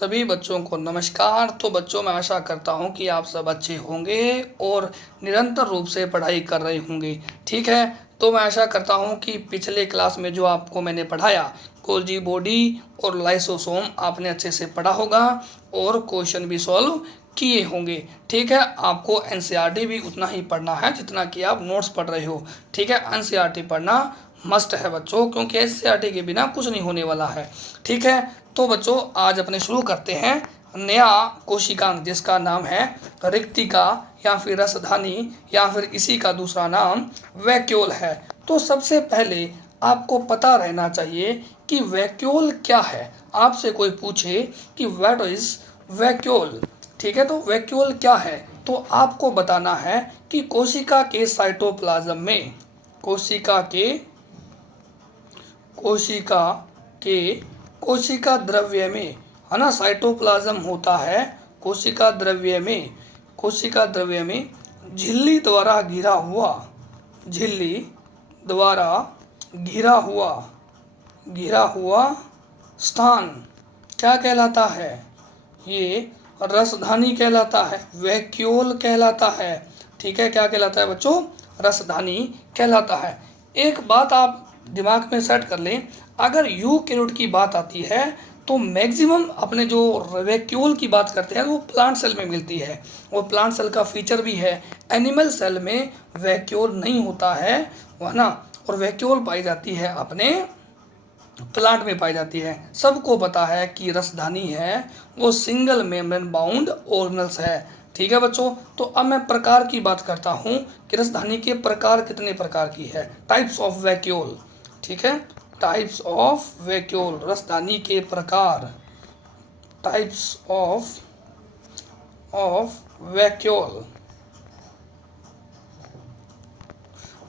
सभी बच्चों को नमस्कार। तो बच्चों, मैं आशा करता हूँ कि आप सब अच्छे होंगे और निरंतर रूप से पढ़ाई कर रहे होंगे। ठीक है, तो मैं आशा करता हूँ कि पिछले क्लास में जो आपको मैंने पढ़ाया गोल्जी बॉडी और लाइसोसोम आपने अच्छे से पढ़ा होगा और क्वेश्चन भी सॉल्व किए होंगे। ठीक है, आपको एनसीईआरटी भी उतना ही पढ़ना है जितना कि आप नोट्स पढ़ रहे हो। ठीक है, एनसीईआरटी पढ़ना मस्ट है बच्चों, क्योंकि एनसीईआरटी के बिना कुछ नहीं होने वाला है। ठीक है, तो बच्चों आज अपने शुरू करते हैं नया कोशिकांग जिसका नाम है रिक्तिका या फिर रसधानी या फिर इसी का दूसरा नाम वैक्यूल है। तो सबसे पहले आपको पता रहना चाहिए कि वैक्यूल क्या है। आपसे कोई पूछे कि व्हाट इज वैक्यूल, ठीक है, तो वैक्यूल क्या है तो आपको बताना है कि कोशिका के साइटोप्लाज्म में कोशिका द्रव्य में, है ना, साइटोप्लाज्म होता है कोशिका द्रव्य में झिल्ली द्वारा घिरा हुआ स्थान क्या कहलाता है? ये रसधानी कहलाता है, वैक्यूल कहलाता है। ठीक है, क्या कहलाता है बच्चों? रसधानी कहलाता है। एक बात आप दिमाग में सेट कर लें, अगर यूकेरियोट की बात आती है तो मैक्सिमम अपने जो वैक्यूल की बात करते हैं वो प्लांट सेल में मिलती है। वो प्लांट सेल का फीचर भी है। एनिमल सेल में वैक्यूल नहीं होता है, वह ना, और वैक्यूल पाई जाती है अपने प्लांट में पाई जाती है। सबको पता है कि रसधानी है वो सिंगल मेम्ब्रेन बाउंड ऑर्गेनेल्स है। ठीक है बच्चों, तो अब मैं प्रकार की बात करता हूँ कि रसधानी के प्रकार कितने प्रकार की है, टाइप्स ऑफ वैक्यूल। ठीक है, टाइप्स ऑफ वैक्यूल, रसधानी के प्रकार, टाइप्स ऑफ वैक्यूल।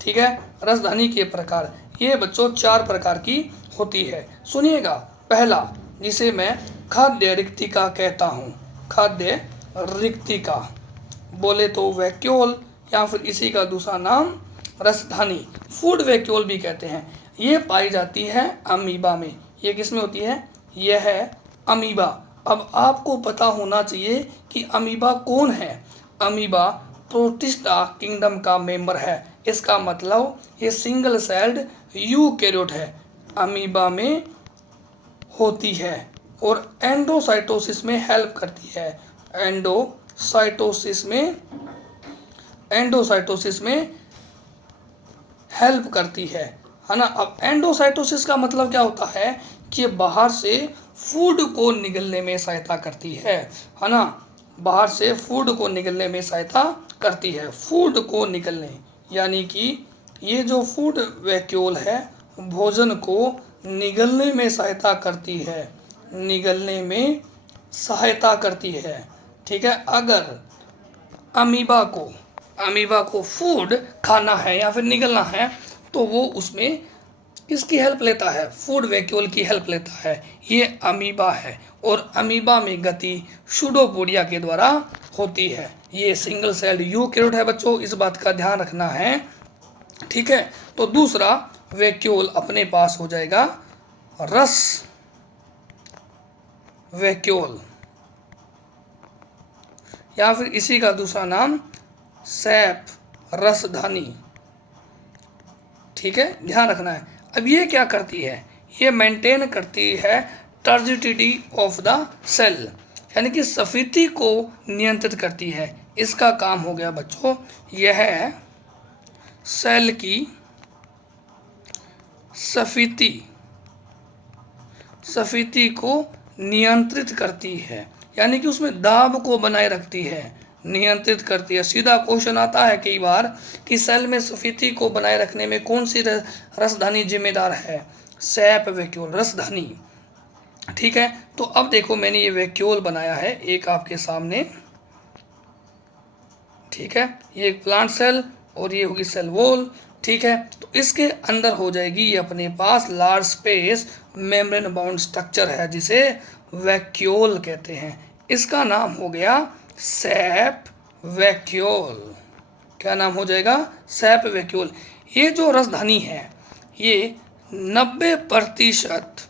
ठीक है, रसधानी के प्रकार ये बच्चों 4 प्रकार की होती है। सुनिएगा, पहला जिसे मैं खाद्य रिक्तिका कहता हूँ, खाद्य रिक्तिका बोले तो वैक्यूल या फिर इसी का दूसरा नाम रसधानी, फूड वैक्यूल भी कहते हैं। ये पाई जाती है अमीबा में। ये किस में होती है? यह है अमीबा। अब आपको पता होना चाहिए कि अमीबा कौन है। अमीबा प्रोटिस्टा किंगडम का मेंबर है। इसका मतलब ये सिंगल सेल्ड यूकेरियोट है, अमीबा में होती है और एंडोसाइटोसिस में हेल्प करती है। एंडोसाइटोसिस में हेल्प करती है ना। अब एंडोसाइटोसिस का मतलब क्या होता है कि बाहर से फूड को निगलने में सहायता करती है ना। बाहर से फूड को निगलने में सहायता करती है, फूड को निगलने, यानी कि ये जो फूड वैक्यूल है भोजन को निगलने में सहायता करती है, निगलने में सहायता करती है। ठीक है, अगर अमीबा को फूड खाना है या फिर निगलना है तो वो उसमें किसकी हेल्प लेता है? फूड वैक्यूल की हेल्प लेता है। ये अमीबा है और अमीबा में गति सूडोपोडिया के द्वारा होती है। ये सिंगल सेल्ड यूकेरियोट है बच्चों, इस बात का ध्यान रखना है। ठीक है, तो दूसरा वैक्यूल अपने पास हो जाएगा रस वैक्यूल या फिर इसी का दूसरा नाम सैप रसधानी। ठीक है, ध्यान रखना है। अब ये क्या करती है? ये मेंटेन करती है टर्जिडिटी ऑफ द सेल, यानी कि सफेदी को नियंत्रित करती है। इसका काम हो गया बच्चों, यह सेल की सफेदी को नियंत्रित करती है, यानी कि उसमें दाब को बनाए रखती है, नियंत्रित करती है। सीधा क्वेश्चन आता है कई बार कि सेल में सफेदी को बनाए रखने में कौन सी रसधानी जिम्मेदार है? सैप वैक्यूल, रसधानी। ठीक है, तो अब देखो मैंने ये वैक्यूल बनाया है एक आपके सामने। ठीक है, ये एक प्लांट सेल और ये होगी सेल वॉल। ठीक है, तो इसके अंदर हो जाएगी ये अपने पास large space membrane bound structure है जिसे वैक्यूल कहते हैं। इसका नाम हो गया सैप वैक्यूल। क्या नाम हो जाएगा? SAP vacuole. ये जो रसधानी है ये 90%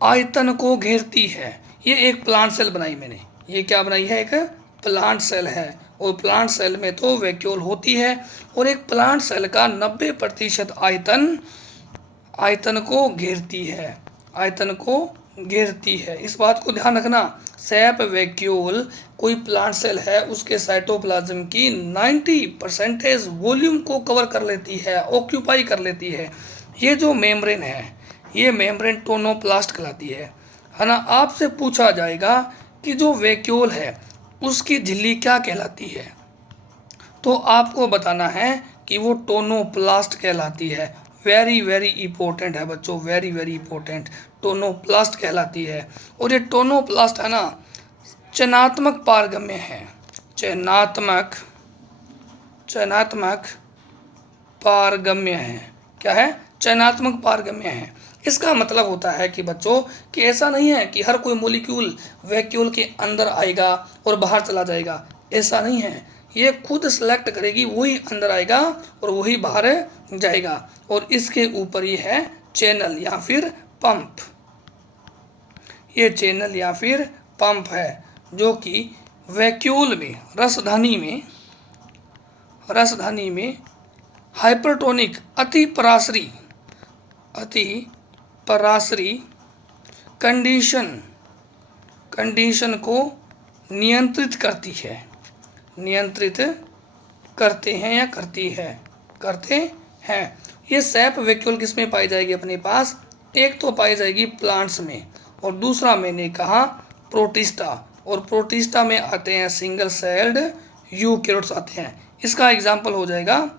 आयतन को घेरती है, ये एक प्लांट सेल बनाई मैंने, ये क्या बनाई है, एक प्लांट सेल है, और प्लांट सेल में तो वैक्यूल होती है, और एक प्लांट सेल का 90% आयतन को घेरती है, आयतन को घेरती है। इस बात को ध्यान रखना, सैप वैक्यूल कोई प्लांट सेल है उसके साइटोप्लाज्म की 90% वॉल्यूम को कवर कर लेती है, ऑक्यूपाई कर लेती है। ये जो मेम्ब्रेन है, ये मेम्ब्रेन टोनोप्लास्ट कहलाती है ना। आपसे पूछा जाएगा कि जो वैक्यूल है उसकी झिल्ली क्या कहलाती है, तो आपको बताना है कि वो टोनोप्लास्ट कहलाती है। वेरी वेरी इंपॉर्टेंट है बच्चों, वेरी वेरी इंपॉर्टेंट, टोनोप्लास्ट कहलाती है। और ये टोनोप्लास्ट है ना, चयनात्मक पारगम्य है, चयनात्मक पारगम्य है। क्या है, चयनात्मक पारगम्य है। इसका मतलब होता है कि बच्चों कि ऐसा नहीं है कि हर कोई मॉलिक्यूल वैक्यूल के अंदर आएगा और बाहर चला जाएगा, ऐसा नहीं है। ये खुद सेलेक्ट करेगी, वही अंदर आएगा और वही बाहर जाएगा। और इसके ऊपर ये है चैनल या फिर पंप, ये चैनल या फिर पंप है जो कि वैक्यूल में, रसधानी में हाइपरटोनिक अति परासरी कंडीशन को नियंत्रित करती है, नियंत्रित करते हैं या करते हैं। ये सैप वैक्यूल किस में पाई जाएगी अपने पास, एक तो पाई जाएगी प्लांट्स में, और दूसरा मैंने कहा प्रोटिस्टा, और प्रोटिस्टा में आते हैं सिंगल सेल्ड यूकैरियोट्स आते हैं। इसका एग्जाम्पल हो जाएगा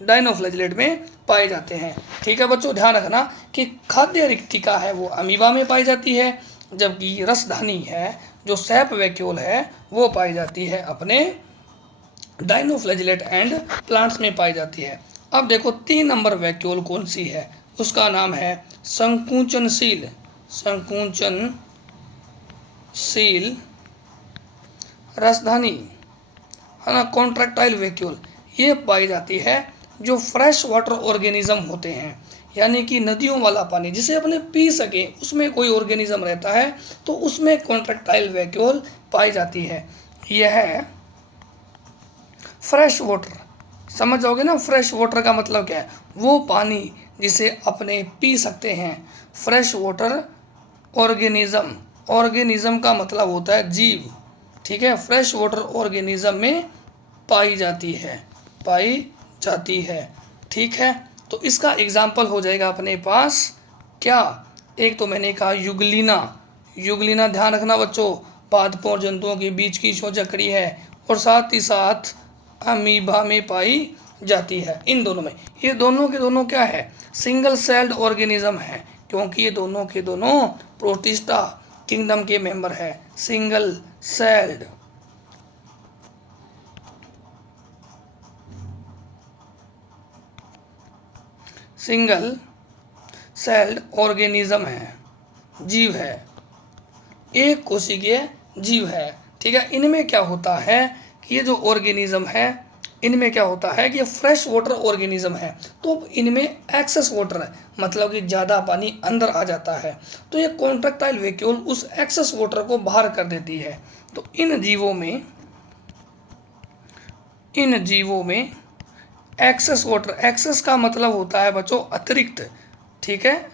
डाइनोफ्लैजिलेट में पाए जाते हैं। ठीक है बच्चों, ध्यान रखना कि खाद्य रिक्तिका है वो अमीबा में पाई जाती है, जबकि रसधानी है जो सैप वैक्यूल है वो पाई जाती है अपने डाइनोफ्लैजिलेट एंड प्लांट्स में पाई जाती है। अब देखो 3 नंबर वैक्यूल कौन सी है, उसका नाम है संकुचनशील रसधानी है ना, कॉन्ट्रैक्टाइल वैक्यूल। ये पाई जाती है जो फ्रेश वाटर ऑर्गेनिज्म होते हैं, यानी कि नदियों वाला पानी जिसे अपने पी सके, उसमें कोई ऑर्गेनिज्म रहता है तो उसमें कॉन्ट्रैक्टाइल वैक्यूल पाई जाती है। यह फ्रेश वाटर, समझ जाओगे ना, फ्रेश वाटर का मतलब क्या है, वो पानी जिसे अपने पी सकते हैं। फ्रेश वाटर ऑर्गेनिज्म का मतलब होता है जीव, ठीक है, फ्रेश वाटर ऑर्गेनिज्म में पाई जाती है, ठीक है। तो इसका एग्जाम्पल हो जाएगा अपने पास क्या, एक तो मैंने कहा युगलिना, ध्यान रखना बच्चों, पादपों जंतुओं के बीच की चौचकड़ी है, और साथ ही साथ अमीबा में पाई जाती है। इन दोनों में, ये दोनों के दोनों क्या है, सिंगल सेल्ड ऑर्गेनिज्म है, क्योंकि ये दोनों के दोनों प्रोटिस्टा किंगडम के मेंबर है। सिंगल सेल्ड ऑर्गेनिज्म है, जीव है, एक कोशिकीय जीव है, ठीक है। इनमें क्या होता है कि ये जो ऑर्गेनिज्म है, इनमें क्या होता है कि ये फ्रेश वाटर ऑर्गेनिज्म है, तो इनमें एक्सेस वाटर है, मतलब कि ज़्यादा पानी अंदर आ जाता है, तो ये कॉन्ट्रैक्टाइल वैक्यूल उस एक्सेस वाटर को बाहर कर देती है। तो इन जीवों में एक्सेस वाटर, एक्सेस का मतलब होता है बच्चों अतिरिक्त, ठीक है,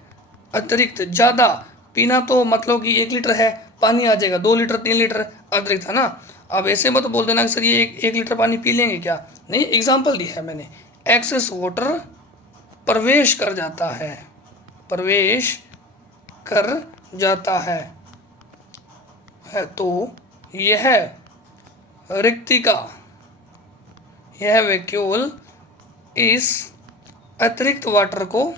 अतिरिक्त ज़्यादा पीना, तो मतलब कि 1 लीटर है पानी आ जाएगा 2 लीटर 3 लीटर अतिरिक्त, है ना। अब ऐसे मत बोल देना कि सर ये 1 लीटर पानी पी लेंगे क्या, नहीं, एग्जाम्पल दिया है मैंने, एक्सेस वाटर प्रवेश कर जाता है, तो यह रिक्तिका, यह वैक्यूल इस अतिरिक्त वाटर को,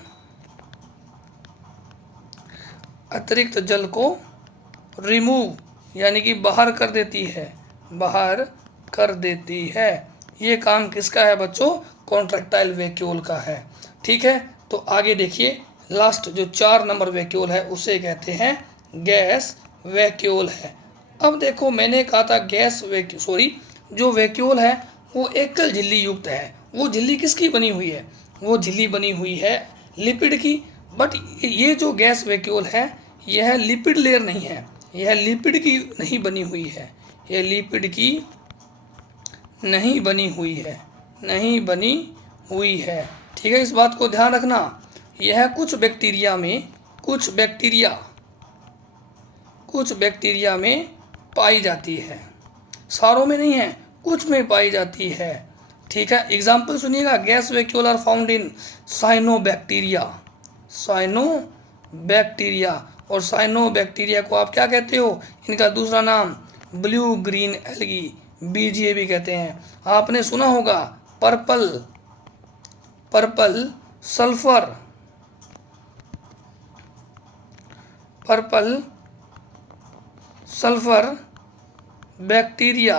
अतिरिक्त जल को रिमूव यानी कि बाहर कर देती है। ये काम किसका है बच्चों, कॉन्ट्रैक्टाइल वैक्यूल का है, ठीक है। तो आगे देखिए, लास्ट जो 4 नंबर वैक्यूल है उसे कहते हैं गैस वैक्यूल है। अब देखो मैंने कहा था जो वैक्यूल है वो एकल झिल्ली युक्त है। वो झिल्ली किसकी बनी हुई है, वो झिल्ली बनी हुई है लिपिड की। बट ये जो गैस वैक्यूल है यह लिपिड लेयर नहीं है, यह लिपिड की नहीं बनी हुई है, यह लिपिड की नहीं बनी हुई है, नहीं बनी हुई है। ठीक है, इस बात को ध्यान रखना। यह कुछ बैक्टीरिया में पाई जाती है, सारों में नहीं है, कुछ में पाई जाती है। ठीक है, एग्जाम्पल सुनिएगा। Gas vacuole are found in cyanobacteria, और साइनोबैक्टीरिया को आप क्या कहते हो, इनका दूसरा नाम ब्लू ग्रीन एल्गी, बीजीए भी कहते हैं। आपने सुना होगा पर्पल सल्फर बैक्टीरिया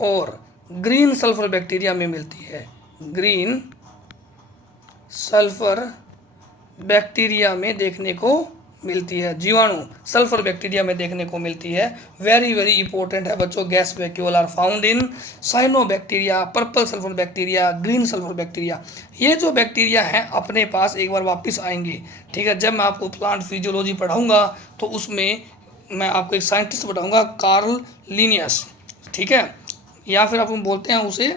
और ग्रीन सल्फर बैक्टीरिया में मिलती है, ग्रीन सल्फर बैक्टीरिया में देखने को मिलती है, जीवाणु सल्फर बैक्टीरिया में देखने को मिलती है। वेरी वेरी इंपॉर्टेंट है बच्चों। Gas vacuole are found in cyanobacteria, purple sulphur bacteria, green sulphur bacteria. ये जो बैक्टीरिया हैं अपने पास एक बार वापस आएंगे। ठीक है, जब मैं आपको प्लांट फिजियोलॉजी पढ़ाऊंगा तो उसमें मैं आपको एक साइंटिस्ट बताऊंगा, कार्ल लिनियस। ठीक है, या फिर आप बोलते हैं उसे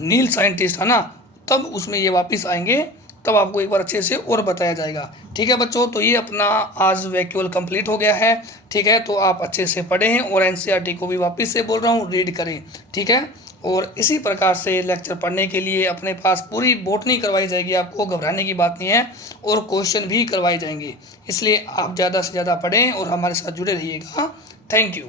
नील साइंटिस्ट, है ना, तब उसमें ये वापस आएंगे, तब आपको एक बार अच्छे से और बताया जाएगा। ठीक है बच्चों, तो ये अपना आज वैक्यूल कंप्लीट हो गया है। ठीक है, तो आप अच्छे से पढ़ें और एनसीईआरटी को भी वापस से बोल रहा हूँ रीड करें। ठीक है, और इसी प्रकार से लेक्चर पढ़ने के लिए अपने पास पूरी बॉटनी करवाई जाएगी, आपको घबराने की बात नहीं है, और क्वेश्चन भी करवाए जाएंगे। इसलिए आप ज़्यादा से ज़्यादा पढ़ें और हमारे साथ जुड़े रहिएगा। Thank you.